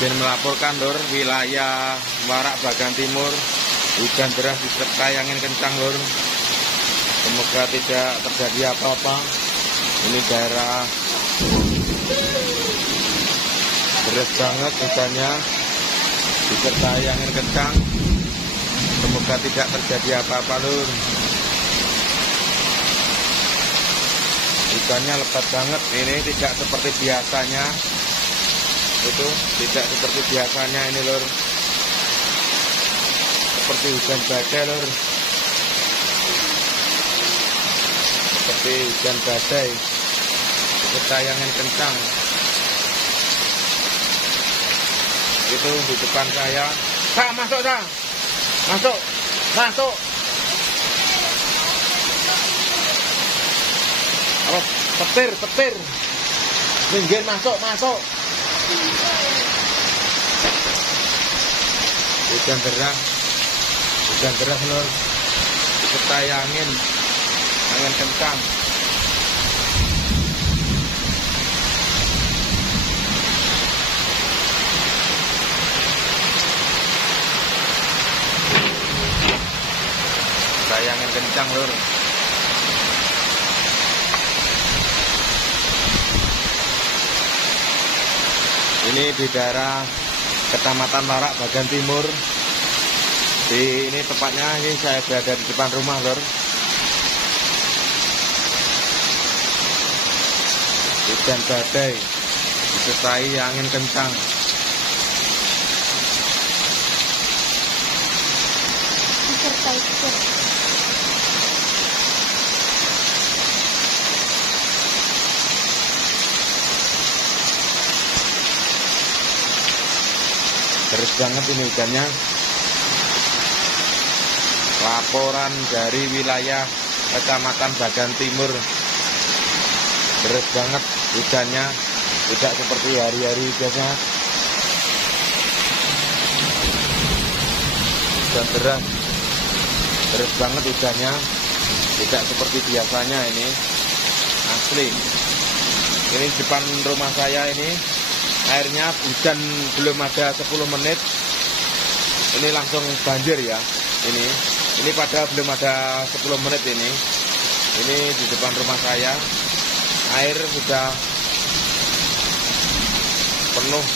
izin melaporkan lur, wilayah Warak Bagan Timur hujan deras disertai angin kencang lur. Semoga tidak terjadi apa-apa. Ini daerah deras banget hujannya disertai angin kencang. Semoga tidak terjadi apa-apa lur. Hujannya lebat banget, ini tidak seperti biasanya. Itu tidak seperti biasanya ini lur. Seperti hujan badai lur. Seperti hujan badai disertai angin kencang. Itu di depan saya. Masuk dah. Masuk. Apa? Petir. Minggir, masuk. Hujan deras lur. Disertai angin kencang. Angin kencang lur. Ini di daerah Kecamatan Warak Bagan Timur. Ini tepatnya ini saya berada di depan rumah lur. Hujan badai disertai angin kencang. Deras banget ini hujannya. Laporan dari wilayah Kecamatan Bagan Timur. Deras banget hujannya, tidak seperti hari-hari biasa. Hujan deras banget hujannya, tidak seperti biasanya ini. Asli. Ini depan rumah saya ini. Airnya hujan belum ada 10 menit ini langsung banjir ya. Ini pada belum ada 10 menit ini di depan rumah saya air sudah penuh